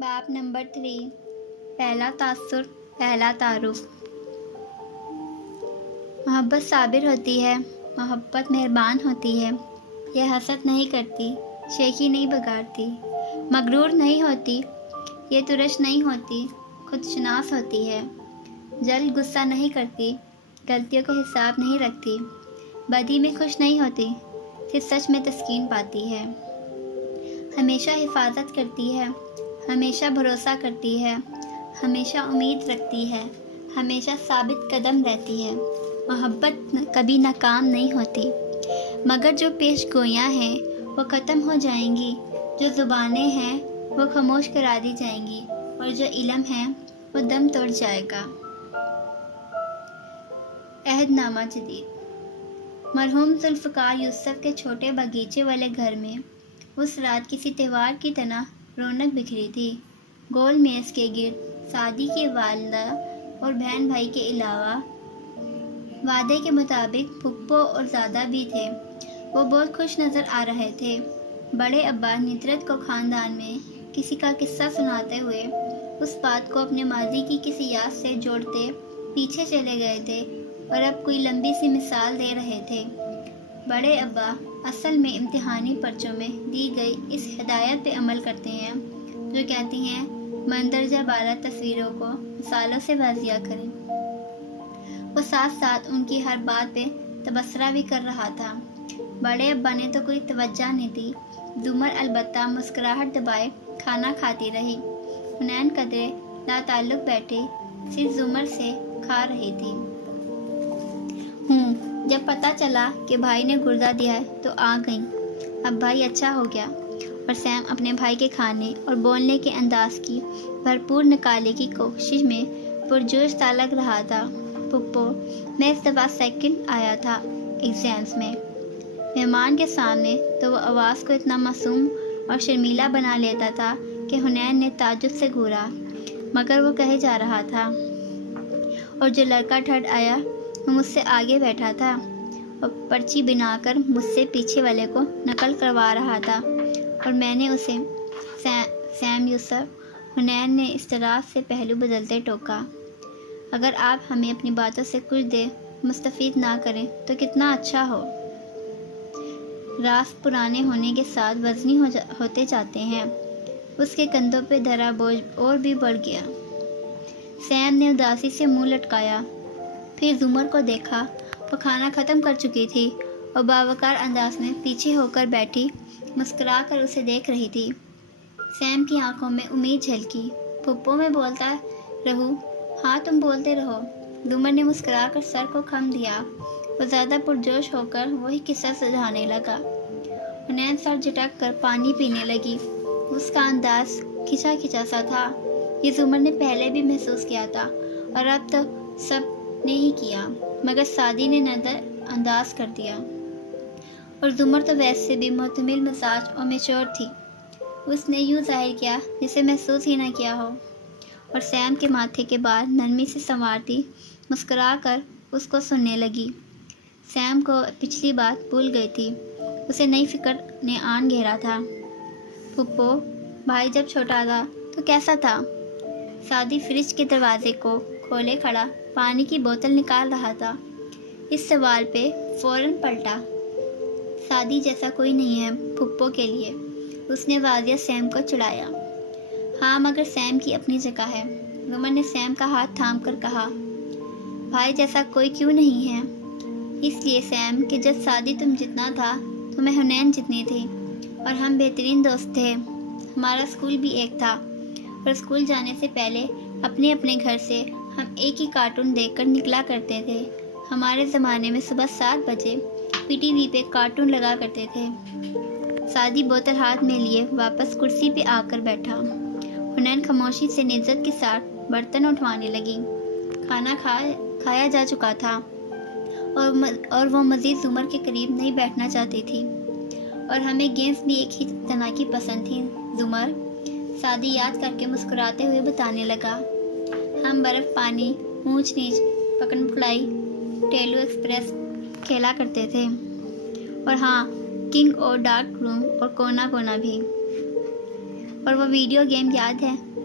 باب نمبر 3 پہلا تاثر، پہلا تعارف۔ محبت صابر ہوتی ہے، محبت مہربان ہوتی ہے، یہ حسد نہیں کرتی، شیخی نہیں بگاڑتی، مغرور نہیں ہوتی، یہ ترش نہیں ہوتی، خود شناس ہوتی ہے، جلد غصہ نہیں کرتی، غلطیوں کا حساب نہیں رکھتی، بدی میں خوش نہیں ہوتی، صرف سچ میں تسکین پاتی ہے، ہمیشہ حفاظت کرتی ہے، ہمیشہ بھروسہ کرتی ہے، ہمیشہ امید رکھتی ہے، ہمیشہ ثابت قدم رہتی ہے۔ محبت کبھی ناکام نہیں ہوتی، مگر جو پیش گویاں ہیں وہ ختم ہو جائیں گی، جو زبانیں ہیں وہ خاموش کرا دی جائیں گی، اور جو علم ہے وہ دم توڑ جائے گا۔ عہد نامہ جدید۔ مرحوم ذوالفقار یوسف کے چھوٹے باغیچے والے گھر میں اس رات کسی تہوار کی طرح رونق بکھری تھی۔ گول میز کے گرد سعدی کی والدہ اور بہن بھائی کے علاوہ وعدے کے مطابق پھپھو اور زادہ بھی تھے۔ وہ بہت خوش نظر آ رہے تھے۔ بڑے ابا ندرت کو خاندان میں کسی کا قصہ سناتے ہوئے اس بات کو اپنے ماضی کی کسی یاد سے جوڑتے پیچھے چلے گئے تھے اور اب کوئی لمبی سی مثال دے رہے تھے۔ بڑے ابا اصل میں امتحانی پرچوں میں دی گئی اس ہدایت پہ عمل کرتے ہیں جو کہتی ہیں مندرجہ بالا تصویروں کو مثالوں سے واضح کریں۔ وہ ساتھ ساتھ ان کی ہر بات پہ تبصرہ بھی کر رہا تھا۔ بڑے ابا نے تو کوئی توجہ نہیں دی۔ زمر البتہ مسکراہٹ دبائے کھانا کھاتی رہی۔ حنین قدرے لا تعلق بیٹھی صرف زمر سے کھا رہی تھی۔ جب پتہ چلا کہ بھائی نے گردہ دیا ہے تو آ گئیں۔ اب بھائی اچھا ہو گیا، اور سیم اپنے بھائی کے کھانے اور بولنے کے انداز کی بھرپور نکالنے کی کوشش میں پرجوش سا لگ رہا تھا۔ پھپھو، میں اس دفعہ سیکنڈ آیا تھا ایگزامز میں۔ مہمان کے سامنے تو وہ آواز کو اتنا معصوم اور شرمیلا بنا لیتا تھا کہ حنین نے تعجب سے گھورا، مگر وہ کہے جا رہا تھا۔ اور جو لڑکا ٹھہر آیا وہ مجھ سے آگے بیٹھا تھا اور پرچی بنا کر مجھ سے پیچھے والے کو نقل کروا رہا تھا، اور میں نے اسے سیم یوسف، حنین نے استراحت سے پہلو بدلتے ٹوکا، اگر آپ ہمیں اپنی باتوں سے کچھ دیر مستفید نہ کریں تو کتنا اچھا ہو۔ راز پرانے ہونے کے ساتھ وزنی ہوتے جاتے ہیں۔ اس کے کندھوں پہ دھرا بوجھ اور بھی بڑھ گیا۔ سیم نے اداسی سے منہ لٹکایا، پھر زمر کو دیکھا۔ وہ کھانا ختم کر چکی تھی اور باوقار انداز میں پیچھے ہو کر بیٹھی مسکرا کر اسے دیکھ رہی تھی۔ سیم کی آنکھوں میں امید جھلکی۔ پھپھو، میں بولتا رہوں؟ ہاں، تم بولتے رہو۔ زمر نے مسکرا کر سر کو خم دیا۔ وہ زیادہ پرجوش ہو کر وہی قصہ سجانے لگا۔ حنین سر جھٹک کر پانی پینے لگی۔ اس کا انداز کھچا کھچا سا تھا۔ یہ زمر نے پہلے بھی محسوس کیا تھا، اور اب تو سب نے ہی کیا، مگر سعدی نے نظر انداز کر دیا۔ اور زمر تو ویسے بھی معتمل مزاج اور میچور تھی۔ اس نے یوں ظاہر کیا جسے محسوس ہی نہ کیا ہو، اور سیم کے ماتھے کے بال نرمی سے سنوارتی مسکرا کر اس کو سننے لگی۔ سیم کو پچھلی بات بھول گئی تھی۔ اسے نئی فکر نے آن گھیرا تھا۔ پھپھو، بھائی جب چھوٹا تھا تو کیسا تھا؟ سعدی فریج کے دروازے کو کھولے کھڑا پانی کی بوتل نکال رہا تھا۔ اس سوال پہ فوراً پلٹا۔ سعدی جیسا کوئی نہیں ہے پھپھو کے لیے، اس نے واضح سیم کو چڑھایا۔ ہاں، مگر سیم کی اپنی جگہ ہے، زمر نے سیم کا ہاتھ تھام کر کہا۔ بھائی جیسا کوئی کیوں نہیں ہے؟ اس لیے سیم کہ جب سعدی تم جتنا تھا تو میں حنین جتنی تھی، اور ہم بہترین دوست تھے۔ ہمارا اسکول بھی ایک تھا، اور اسکول جانے سے پہلے اپنے اپنے گھر سے ہم ایک ہی کارٹون دیکھ کر نکلا کرتے تھے۔ ہمارے زمانے میں صبح 7 بجے پی ٹی وی پہ کارٹون لگا کرتے تھے۔ سعدی بوتل ہاتھ میں لیے واپس کرسی پہ آ کر بیٹھا۔ حنین خاموشی سے نزت کے ساتھ برتن اٹھوانے لگی۔ کھانا کھایا جا چکا تھا، اور وہ مزید زمر کے قریب نہیں بیٹھنا چاہتی تھی۔ اور ہمیں گیمز بھی ایک ہی طرح کی پسند تھیں زمر، سعدی یاد کر کے مسکراتے ہوئے بتانے لگا۔ ہم برف پانی، اونچ نیچ، پکڑن پکڑائی، ٹیلو ایکسپریس کھیلا کرتے تھے، اور ہاں، کنگ اور ڈارک روم اور کونا کونا بھی۔ اور وہ ویڈیو گیم یاد ہے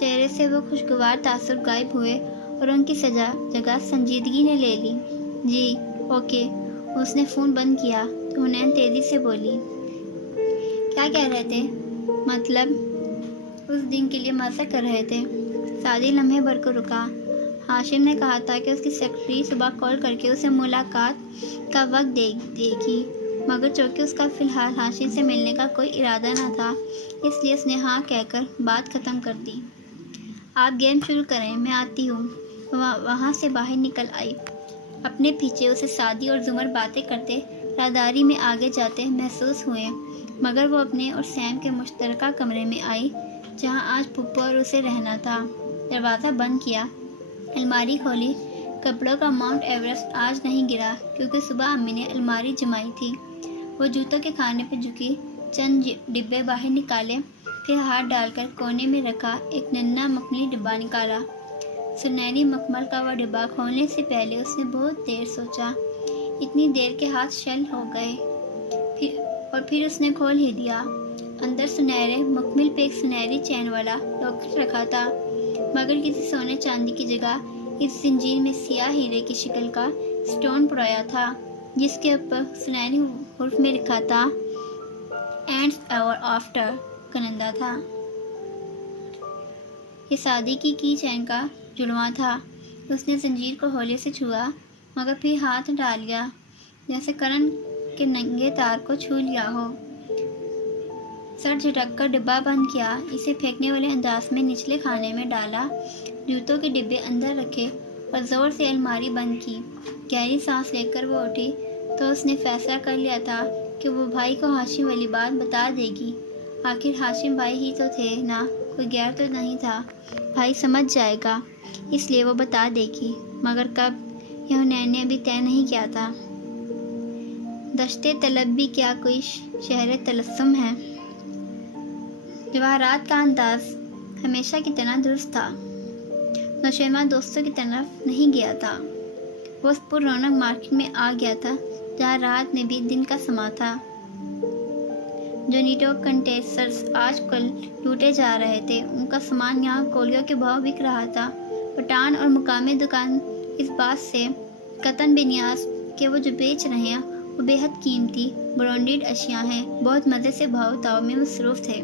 چہرے سے وہ خوشگوار تاثر غائب ہوئے اور ان کی جگہ سنجیدگی نے لے لی۔ جی اوکے۔ اس نے فون بند کیا تو حنین تیزی سے بولی، کیا کہہ رہے تھے؟ مطلب اس دن کے لیے مزہ کر رہے تھے۔ سعدی لمحے بھر کو رکا۔ ہاشم نے کہا تھا کہ اس کی سیکرٹری صبح کال کر کے اسے ملاقات کا وقت دے گی، مگر چونکہ اس کا فی الحال ہاشم سے ملنے کا کوئی ارادہ نہ تھا، اس لیے اس نے ہاں کہہ کر بات ختم کر دی۔ آپ گیم شروع کریں، میں آتی ہوں۔ وہاں سے باہر نکل آئی۔ اپنے پیچھے اسے سعدی اور زمر باتیں کرتے راہداری میں آگے جاتے محسوس ہوئے، مگر وہ اپنے اور سیم کے مشترکہ کمرے میں آئی جہاں آج پھپھو اور اسے رہنا تھا۔ دروازہ بند کیا، الماری کھولی۔ کپڑوں کا ماؤنٹ ایورسٹ آج نہیں گرا کیونکہ صبح امی نے الماری جمائی تھی۔ وہ جوتوں کے خانے پہ جھکی، چند ڈبے باہر نکالے، پھر ہاتھ ڈال کر کونے میں رکھا ایک ننھا مخملی ڈبہ نکالا۔ سنہری مخمل کا وہ ڈبہ کھولنے سے پہلے اس نے بہت دیر سوچا، اتنی دیر کے ہاتھ شل ہو گئے، اور پھر اس نے کھول ہی دیا۔ اندر سنہرے مخمل پہ ایک سنہری چین والا لاکٹ رکھا تھا، مگر کسی سونے چاندی کی جگہ اس زنجیر میں سیاہ ہیرے کی شکل کا سٹون پرویا تھا، جس کے اوپر سنہری حرف میں لکھا تھا اینڈز ایور آفٹر۔ کنندہ تھا۔ یہ سعدی کی چین کا جڑواں تھا۔ اس نے زنجیر کو ہولے سے چھوا، مگر پھر ہاتھ ڈال لیا جیسے کرن کے ننگے تار کو چھو لیا ہو۔ سر جھٹک کر ڈبہ بند کیا، اسے پھینکنے والے انداز میں نچلے خانے میں ڈالا، جوتوں کے ڈبے اندر رکھے اور زور سے الماری بند کی۔ گہری سانس لے کر وہ اٹھی تو اس نے فیصلہ کر لیا تھا کہ وہ بھائی کو ہاشم والی بات بتا دے گی۔ آخر ہاشم بھائی ہی تو تھے نا، کوئی غیر تو نہیں تھا۔ بھائی سمجھ جائے گا، اس لیے وہ بتا دے گی، مگر کب، یہ حنین نے ابھی طے نہیں کیا تھا۔ دشت طلب بھی کیا کوئی شہر طلسم ہے؟ جواہرات کا انداز ہمیشہ کی طرح درست تھا۔ نوشیروان دوستوں کی طرف نہیں گیا تھا، وہ اس پر رونق مارکیٹ میں آ گیا تھا جہاں رات میں بھی دن کا سما تھا۔ جو نیٹو کنٹیسرز آج کل لوٹے جا رہے تھے، ان کا سامان یہاں کولیوں کے بھاؤ بک رہا تھا۔ پٹھان اور مقامی دکان اس بات سے قطعاً بے نیاز کہ وہ جو بیچ رہے ہیں وہ بے حد قیمتی برانڈڈ اشیاء ہیں، بہت مزے سے بھاؤ تاؤ میں مصروف تھے۔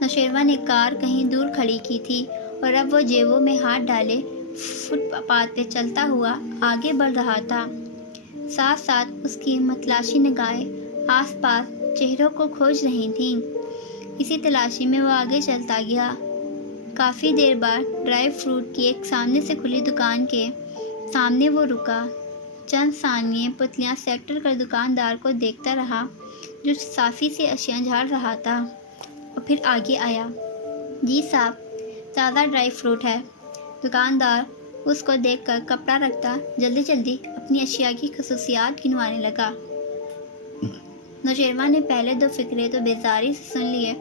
نوشیروان نے کار کہیں دور کھڑی کی تھی اور اب وہ جیبوں میں ہاتھ ڈالے فٹ پاتھ پہ چلتا ہوا آگے بڑھ رہا تھا۔ ساتھ ساتھ اس کی متلاشی نگاہیں آس پاس چہروں کو کھوج رہی تھیں۔ اسی تلاشی میں وہ آگے چلتا گیا۔ کافی دیر بعد ڈرائی فروٹ کی ایک سامنے سے کھلی دکان کے سامنے وہ رکا۔ چند ثانیے پتلیاں سیکٹر کر دکاندار کو دیکھتا رہا جو صافی سے اشیاء جھاڑ رہا تھا، اور پھر آگے آیا۔ جی صاحب، تازہ ڈرائی فروٹ ہے۔ دکاندار اس کو دیکھ کر کپڑا رکھتا جلدی جلدی اپنی اشیاء کی خصوصیات گنوانے لگا۔ نوشیروان نے پہلے دو فقرے تو بیزاری سے سن لیے،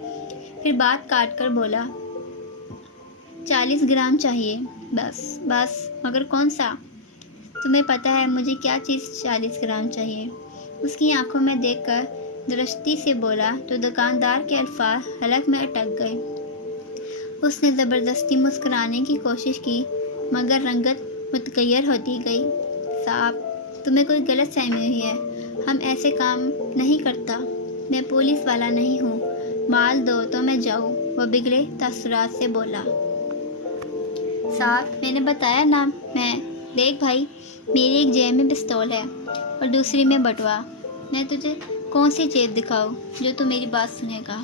پھر بات کاٹ کر بولا، 40 گرام چاہیے۔ بس، مگر کون سا؟ تمہیں پتہ ہے مجھے کیا چیز 40 گرام چاہیے؟ اس کی آنکھوں میں دیکھ کر درستی سے بولا تو دکاندار کے الفاظ حلق میں اٹک گئے۔ اس نے زبردستی مسکرانے کی کوشش کی، مگر رنگت متغیر ہوتی گئی۔ صاحب، تمہیں کوئی غلط فہمی ہوئی ہے، ہم ایسے کام نہیں کرتا۔ میں پولیس والا نہیں ہوں، مال دو تو میں جاؤں، وہ بگڑے تاثرات سے بولا۔ صاحب، میں نے بتایا نا، دیکھ بھائی، میری ایک جیب میں پستول ہے اور دوسری میں بٹوا، میں تجھے کون سی جیب دکھاؤں جو تو میری بات سنے گا؟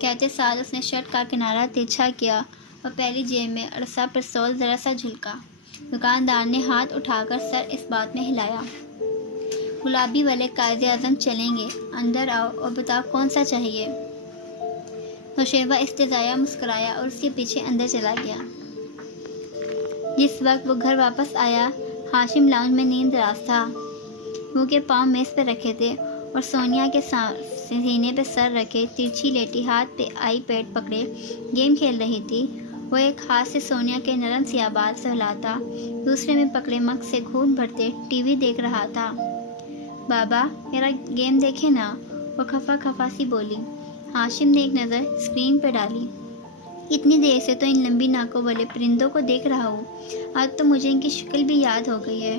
کہتے ساتھ اس نے شرٹ کا کنارہ ترچھا کیا اور پہلی جیب میں عرصہ پستول ذرا سا جھلکا۔ دکاندار نے ہاتھ اٹھا کر سر اس بات میں ہلایا۔ گلابی والے قائد اعظم چلیں گے، اندر آؤ اور بتاؤ کون سا چاہیے۔ نوشیروان استہزائیہ مسکرایا اور اس کے پیچھے اندر چلا گیا۔ جس وقت وہ گھر واپس آیا، ہاشم لاؤنج میں نیند راز تھا۔ منہ کے پاؤں میز پہ رکھے تھے اور سونیا کے سینے پہ سر رکھے ترچھی لیٹی ہاتھ پہ آئی پیڈ پکڑے گیم کھیل رہی تھی۔ وہ ایک ہاتھ سے سونیا کے نرم سیاہ بال سہلاتا، دوسرے میں پکڑے مگ سے گھونٹ بھرتے ٹی وی دیکھ رہا تھا۔ بابا، میرا گیم دیکھے نا، وہ خفا خفا سی بولی۔ ہاشم نے ایک نظر اسکرین پہ ڈالی۔ اتنی دیر سے تو ان لمبی ناکوں والے پرندوں کو دیکھ رہا ہوں، آج تو مجھے ان کی شکل بھی یاد ہو گئی ہے،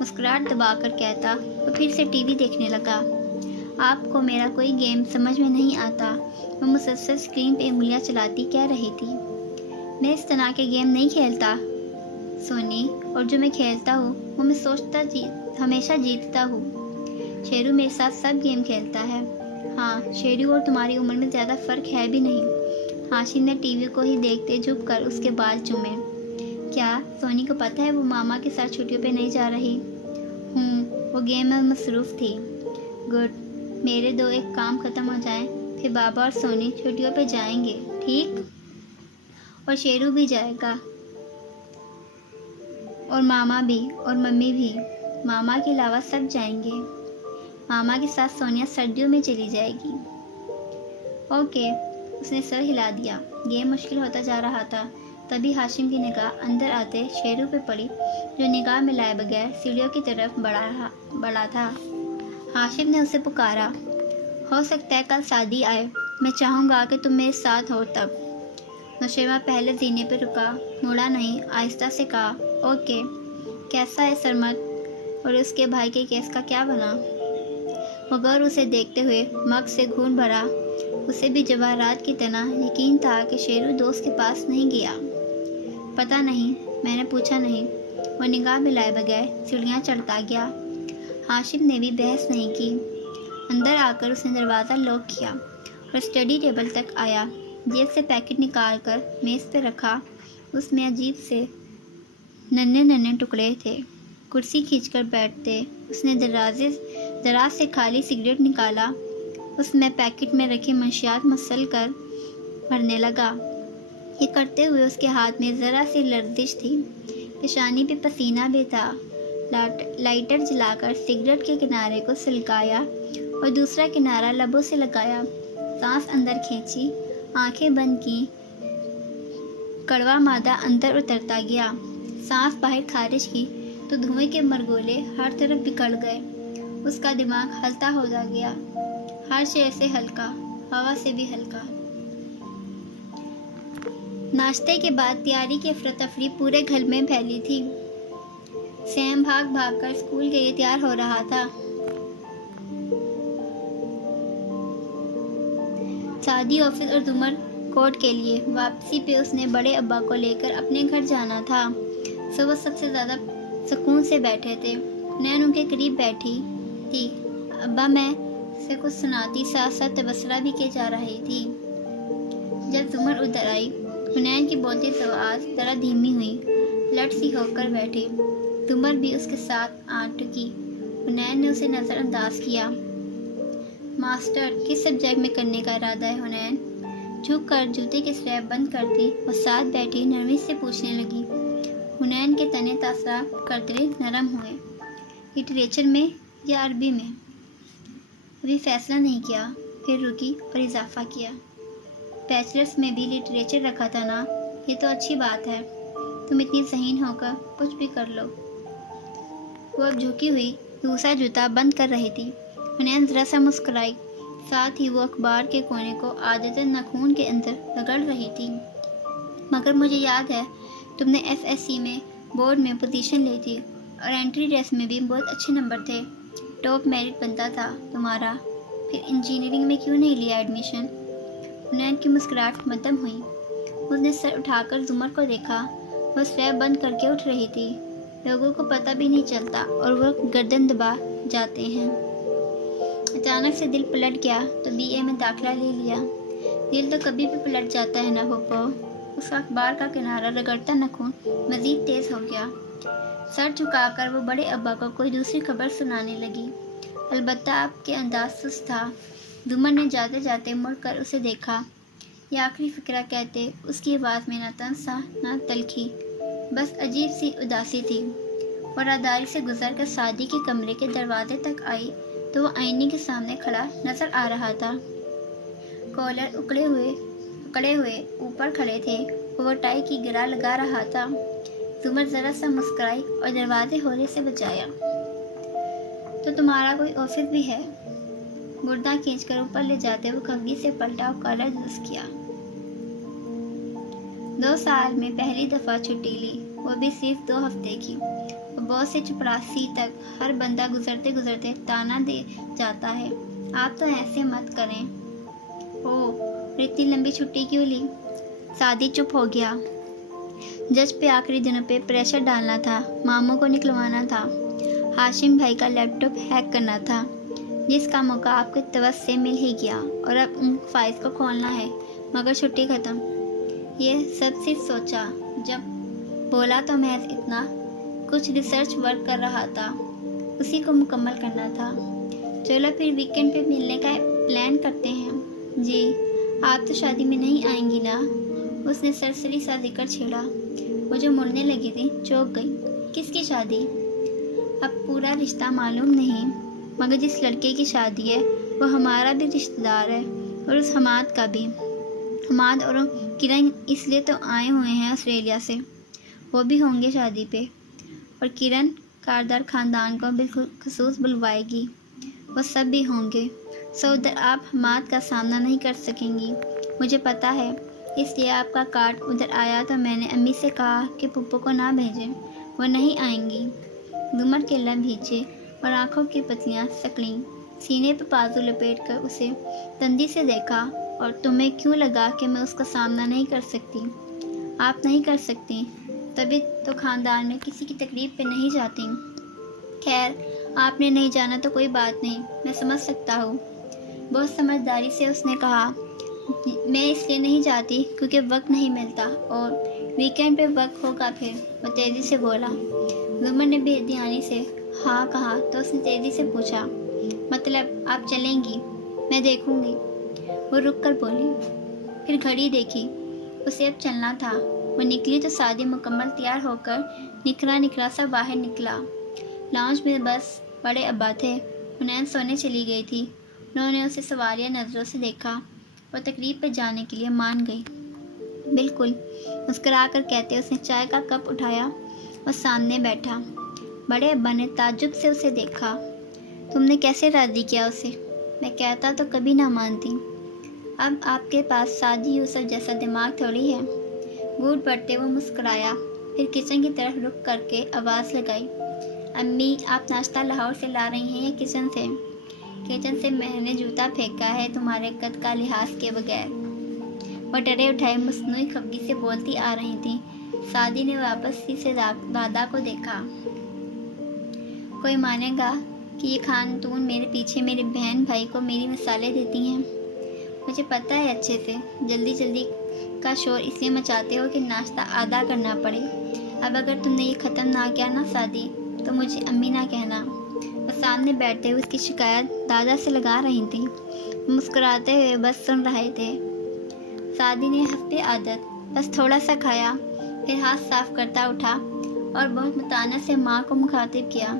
مسکراہٹ دبا کر کہتا وہ پھر سے ٹی وی دیکھنے لگا۔ آپ کو میرا کوئی گیم سمجھ میں نہیں آتا، وہ مسلسل اسکرین پہ انگلیاں چلاتی کہہ رہی تھی۔ میں اس طرح کے گیم نہیں کھیلتا سونی، اور جو میں کھیلتا ہوں وہ میں ہمیشہ جیتتا ہوں۔ شیرو میرے ساتھ سب گیم کھیلتا ہے۔ ہاں، شیرو اور تمہاری عمر میں زیادہ فرق ہے بھی نہیں۔ ہاشم نے ٹی وی کو ہی دیکھتے جھک کر اس کے بال چومے۔ کیا سونی کو پتہ ہے وہ ماما کے ساتھ چھٹیوں پہ نہیں جا رہی؟ وہ گیم میں مصروف تھی۔ گڈ، میرے دو ایک کام ختم ہو جائیں پھر بابا اور سونی چھٹیوں پہ جائیں گے، ٹھیک؟ اور شیرو بھی جائے گا، اور ماما بھی، اور ممی بھی۔ ماما کے علاوہ سب جائیں گے۔ ماما کے ساتھ سونیا سردیوں میں چلی جائے گی۔ اوکے، اس نے سر ہلا دیا۔ گیم مشکل ہوتا جا رہا تھا، تبھی ہاشم کی نگاہ اندر آتے شیرو پہ پڑی، جو نگاہ ملائے بغیر سیڑھیوں کی طرف بڑھا تھا۔ ہاشم نے اسے پکارا، ہو سکتا ہے کل شادی آئے، میں چاہوں گا کہ تم میرے ساتھ ہو تب۔ نوشیمہ پہلے زینے پہ رکا، مڑا نہیں، آہستہ سے کہا، اوکے۔ کیسا ہے سرمد اور اس کے بھائی کے کیس کا کیا بنا؟ مگر اسے دیکھتے ہوئے مغز سے خون بھرا۔ اسے بھی جواہرات کی طرح یقین تھا کہ شیرو دوست کے پاس نہیں گیا۔ پتہ نہیں، میں نے پوچھا نہیں۔ وہ نگاہ ملائے بغیر سیڑھیاں چڑھتا گیا۔ ہاشم نے بھی بحث نہیں کی۔ اندر آ کر اس نے دروازہ لاک کیا اور اسٹڈی ٹیبل تک آیا۔ جیب سے پیکٹ نکال کر میز پہ رکھا۔ اس میں عجیب سے ننھے ٹکڑے تھے۔ کرسی کھینچ کر بیٹھتے اس نے دراز سے خالی سگریٹ نکالا۔ اس میں پیکٹ میں رکھی منشیات مسل کر بھرنے لگا۔ یہ کرتے ہوئے اس کے ہاتھ میں ذرا سی لرزش تھی، پیشانی پہ پسینہ بھی تھا۔ لائٹر جلا کر سگریٹ کے کنارے کو سلکایا اور دوسرا کنارہ لبوں سے لگایا۔ سانس اندر کھینچی، آنکھیں بند کی۔ کڑوا مادہ اندر اترتا گیا۔ سانس باہر خارج کی تو دھوئیں کے مرگولے ہر طرف بکھر گئے۔ اس کا دماغ ہلتا ہو گیا، ہر شے سے ہلکا، ہوا سے بھی ہلکا۔ ناشتے کے بعد تیاری کی افراتفری پورے گھر میں پھیلی تھی۔ سیم بھاگ کر اسکول کے لیے تیار ہو رہا تھا۔ شادی، آفس اور زمر کورٹ کے لیے واپسی پہ اس نے بڑے ابا کو لے کر اپنے گھر جانا تھا۔ وہ سب سے زیادہ سکون سے بیٹھے تھے۔ نین ان کے قریب بیٹھی تھی۔ ابا میں سے کچھ سناتی ساتھ ساتھ تبصرہ بھی کی جا رہی تھی۔ جب زمر ادھر آئی، حنین کی بولتی آواز ذرا دھیمی ہوئی، لٹ سی ہو کر بیٹھی۔ زمر بھی اس کے ساتھ آ ٹکی۔ حنین نے اسے نظر انداز کیا۔ ماسٹر کس سبجیکٹ میں کرنے کا ارادہ ہے حنین؟ جھک کر جوتے کی سلیب بند کرتی اور ساتھ بیٹھی نرمی سے پوچھنے لگی۔ حنین کے تنے تاثرات کرتے نرم ہوئے۔ لٹریچر میں یا عربی میں؟ ابھی فیصلہ نہیں کیا، پھر رکی اور اضافہ کیا۔ بیچلرس میں بھی لٹریچر رکھا تھا نا؟ یہ تو اچھی بات ہے، تم اتنی ذہین ہو کر کچھ بھی کر لو۔ وہ اب جھکی ہوئی دوسرا جوتا بند کر رہی تھی۔ حنین ذرا سا مسکرائی، ساتھ ہی وہ اخبار کے کونے کو عادتاً ناخن کے اندر رگڑ رہی تھی۔ مگر مجھے یاد ہے تم نے FSC میں بورڈ میں پوزیشن لی تھی اور انٹری ٹیسٹ میں بھی بہت اچھے نمبر تھے، ٹاپ میرٹ بنتا تھا تمہارا، پھر انجینئرنگ میں کیوں نہیں لیا ایڈمیشن؟ حنین کی مسکراہٹ مدھم ہوئی۔ اس نے سر اٹھا کر زمر کو دیکھا۔ وہ سلیب بند کر کے اٹھ رہی تھی۔ لوگوں کو پتہ بھی نہیں چلتا اور وہ گردن دبا جاتے ہیں۔ اچانک سے دل پلٹ گیا تو BA میں داخلہ لے لیا۔ دل تو کبھی بھی پلٹ جاتا ہے نا پھوپھو۔ اس کا اخبار کا کنارہ رگڑتا ناخن مزید تیز ہو گیا۔ سر جھکا کر وہ بڑے ابا کو کوئی دوسری خبر سنانے لگی۔ البتہ آپ کے انداز سست تھا۔ زمر نے جاتے جاتے مڑ کر اسے دیکھا۔ یہ آخری فقرہ کہتے اس کی آواز میں نہ طنز تھا نہ تلخی، بس عجیب سی اداسی تھی۔ وہ راداری سے گزر کر شادی کے کمرے کے دروازے تک آئی تو وہ آئینے کے سامنے کھڑا نظر آ رہا تھا۔ کالر اکڑے ہوئے اوپر کھڑے تھے اور وہ ٹائی کی گرا لگا رہا تھا۔ زمر ذرا سا مسکرائی اور دروازے ہولے سے بجایا۔ تو تمہارا کوئی آفس بھی ہے؟ گردہ کھینچ کر اوپر لے جاتے وہ خفگی سے پلٹا اور کالر درست کیا۔ 2 سال میں پہلی دفعہ چھٹی لی، وہ بھی صرف 2 ہفتے کی۔ وہ بہت سے چپراسی تک ہر بندہ گزرتے گزرتے تانا دے جاتا ہے، آپ تو ایسے مت کریں۔ اور اتنی لمبی چھٹی کیوں لی؟ سعدی چپ ہو گیا۔ جج پہ آخری دنوں پہ پریشر ڈالنا تھا، ماموں کو نکلوانا تھا، ہاشم بھائی کا لیپ ٹاپ ہیک کرنا تھا، جس کا موقع آپ کے توسط سے مل ہی گیا، اور اب ان فائلز کو کھولنا ہے، مگر چھٹی ختم۔ یہ سب صرف سوچا، جب بولا تو محض اتنا، کچھ ریسرچ ورک کر رہا تھا، اسی کو مکمل کرنا تھا۔ چلو پھر ویکینڈ پہ ملنے کا پلان کرتے ہیں۔ جی، آپ تو شادی میں نہیں آئیں گی نا؟ اس نے سرسری سا ذکر چھیڑا۔ وہ جو مڑنے لگی تھی چونک گئی۔ کس کی شادی؟ اب پورا رشتہ معلوم نہیں، مگر جس لڑکے کی شادی ہے وہ ہمارا بھی رشتہ دار ہے، اور اس حماد کا بھی۔ حماد اور کرن اس لیے تو آئے ہوئے ہیں آسٹریلیا سے، وہ بھی ہوں گے شادی پہ، اور کرن کاردار خاندان کو بالخصوص بلوائے گی، وہ سب بھی ہوں گے۔ سو ادھر آپ حماد کا سامنا نہیں کر سکیں گی، مجھے پتہ ہے، اس لیے آپ کا کارڈ ادھر آیا تو میں نے امی سے کہا کہ پھپھو کو نہ بھیجیں، وہ نہیں آئیں گی۔ زمر کے لب بھیجے اور آنکھوں کی پتلیاں سکڑیں، سینے پہ بازو لپیٹ کر اسے تندی سے دیکھا۔ اور تمہیں کیوں لگا کہ میں اس کا سامنا نہیں کر سکتی؟ آپ نہیں کر سکتی، تبھی تو خاندان میں کسی کی تقریب پہ نہیں جاتی۔ خیر، آپ نے نہیں جانا تو کوئی بات نہیں، میں سمجھ سکتا ہوں۔ بہت سمجھداری سے اس نے کہا، میں اس لیے نہیں جاتی کیونکہ وقت نہیں ملتا، اور ویکینڈ پہ وقت ہوگا پھر، وہ تیزی سے بولا۔ زمر نے بے دھیانی سے ہاں کہا تو اس نے تیزی سے پوچھا، مطلب آپ چلیں گی؟ میں دیکھوں گی، وہ رک کر بولی۔ پھر گھڑی دیکھی، اسے اب چلنا تھا۔ وہ نکلی تو سعدی مکمل تیار ہو کر نکھرا سا باہر نکلا۔ لاؤنج میں بس بڑے ابا تھے، حنین سونے چلی گئی تھی۔ انہوں نے اسے سوالیہ نظروں سے دیکھا۔ وہ تقریب پہ جانے کے لیے مان گئی۔ بالکل، مسکرا کر کہتے اس نے چائے کا کپ اٹھایا اور سامنے بیٹھا۔ بڑے ابا نے تعجب سے اسے دیکھا۔ تم نے کیسے راضی کیا اسے؟ میں کہتا تو کبھی نہ مانتی۔ اب آپ کے پاس سعدی یوسف جیسا دماغ تھوڑی ہے۔ گھوٹ بڑھتے وہ مسکرایا، پھر کچن کی طرف رخ کر کے آواز لگائی، امی آپ ناشتہ لاہور سے لا رہی ہیں یا کچن سے؟ کچن سے میں نے جوتا پھینکا ہے تمہارے قد کا لحاظ کے بغیر، وہ ڈرے اٹھائے مصنوعی خفگی سے بولتی آ رہی تھی۔ سعدی نے واپسی سے دادا کو دیکھا۔ کوئی مانے گا کہ یہ خاتون میرے پیچھے میری بہن بھائی کو میری مثالیں دیتی ہیں؟ مجھے پتہ ہے اچھے سے، جلدی کا شور اس لیے مچاتے ہو کہ ناشتہ آدھا کرنا پڑے۔ اب اگر تم نے یہ ختم نہ کیا نا سعدی، تو مجھے امی نہ کہنا۔ وہ سامنے بیٹھتے ہوئے اس کی شکایت دادا سے لگا رہی تھیں، مسکراتے ہوئے بس سن رہے تھے۔ سعدی نے ہفتے عادت، بس تھوڑا سا کھایا، پھر ہاتھ صاف کرتا اٹھا اور بہت متانت سے ماں کو مخاطب کیا،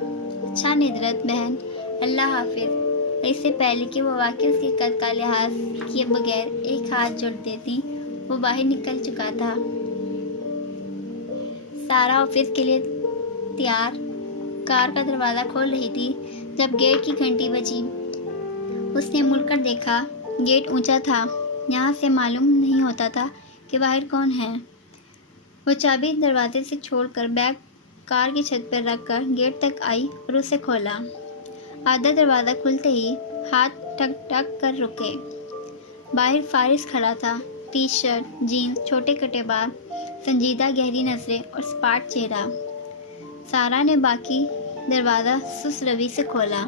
اچھا ندرت بہن، اللہ حافظ۔ اس سے پہلے کہ وہ واقعی اس کے قد کا لحاظ کیے بغیر ایک ہاتھ جوڑ دیتی، وہ باہر نکل چکا تھا۔ سارا آفس کے لیے تیار کار کا دروازہ کھول رہی تھی جب گیٹ کی گھنٹی بجی۔ اس نے مڑ کر دیکھا، گیٹ اونچا تھا، یہاں سے معلوم نہیں ہوتا تھا کہ باہر کون ہے۔ وہ چابی دروازے سے چھوڑ کر بیگ کار کی چھت پر رکھ کر گیٹ تک آئی اور اسے کھولا۔ آدھا دروازہ کھلتے ہی ہاتھ ٹک ٹک کر رکے۔ باہر فارس کھڑا تھا، ٹی شرٹ، جینز، چھوٹے کٹے بال، سنجیدہ گہری نظریں اور سپاٹ چہرہ۔ سارا نے باقی دروازہ سست روی سے کھولا۔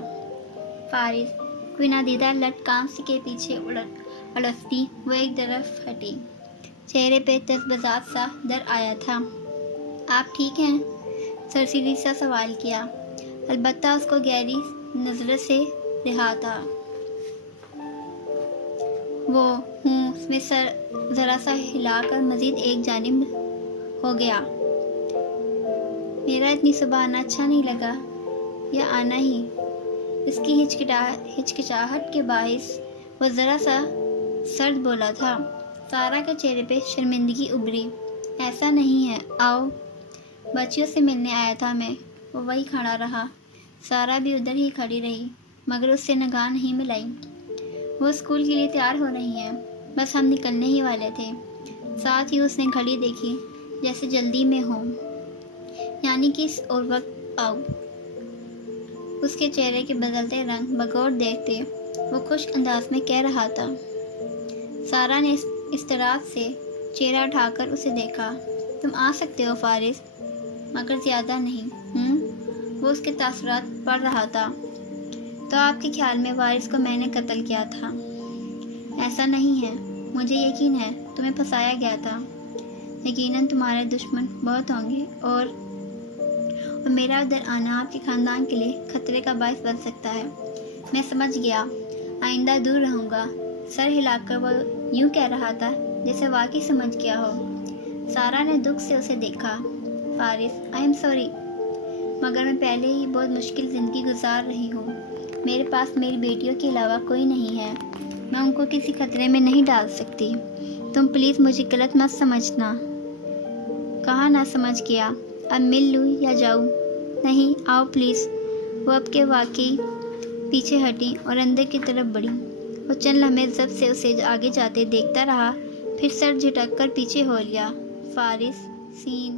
فارس کوئی نادیدہ لٹ کانسی کے پیچھے الجھتی وہ ایک طرف ہٹی، چہرے پہ تذبذات سا در آیا تھا۔ آپ ٹھیک ہیں؟ سرسری سا سوال کیا، البتہ اس کو گہری نظر سے رہا تھا۔ وہ ہوں اس میں سر ذرا سا ہلا کر مزید ایک جانب ہو گیا۔ میرا اتنی صبح آنا اچھا نہیں لگا، یا آنا ہی؟ اس کی ہچکچاہٹ کے باعث وہ ذرا سا سرد بولا تھا۔ سارا کے چہرے پہ شرمندگی ابھری۔ ایسا نہیں ہے، آؤ، بچیوں سے ملنے آیا تھا میں۔ وہ وہی کھڑا رہا، سارا بھی ادھر ہی کھڑی رہی، مگر اس سے نگاہ نہیں ملائی۔ وہ اسکول کے لیے تیار ہو رہی ہیں، بس ہم نکلنے ہی والے تھے۔ ساتھ ہی اس نے گھڑی دیکھی، جیسے جلدی میں ہو، یعنی کہ اس اور وقت آؤ۔ اس کے چہرے کے بدلتے رنگ بغور دیکھتے وہ خشک انداز میں کہہ رہا تھا۔ سارا نے اضطراب سے چہرہ اٹھا کر اسے دیکھا۔ تم آ سکتے ہو فارس، مگر زیادہ نہیں۔ وہ اس کے تاثرات پڑھ رہا تھا۔ تو آپ کے خیال میں وارث کو میں نے قتل کیا تھا؟ ایسا نہیں ہے، مجھے یقین ہے تمہیں پھنسایا گیا تھا۔ یقیناً تمہارے دشمن بہت ہوں گے اور میرا ادھر آنا آپ کے خاندان کے لیے خطرے کا باعث بن سکتا ہے۔ میں سمجھ گیا، آئندہ دور رہوں گا۔ سر ہلا کر وہ یوں کہہ رہا تھا جیسے واقعی سمجھ گیا ہو۔ سارا نے دکھ سے اسے دیکھا۔ فارس، آئی ایم سوری، مگر میں پہلے ہی بہت مشکل زندگی گزار رہی ہوں۔ میرے پاس میری بیٹیوں کے علاوہ کوئی نہیں ہے، میں ان کو کسی خطرے میں نہیں ڈال سکتی۔ تم پلیز مجھے غلط مت سمجھنا۔ کہاں نہ سمجھ گیا، اب مل لوں یا جاؤں؟ نہیں، آؤ پلیز۔ وہ اب کے واقعی پیچھے ہٹی اور اندر کی طرف بڑھی۔ وہ چند لمحے ضبط سے اسے آگے جاتے دیکھتا رہا، پھر سر جھٹک کر پیچھے ہو لیا۔ فارس، سین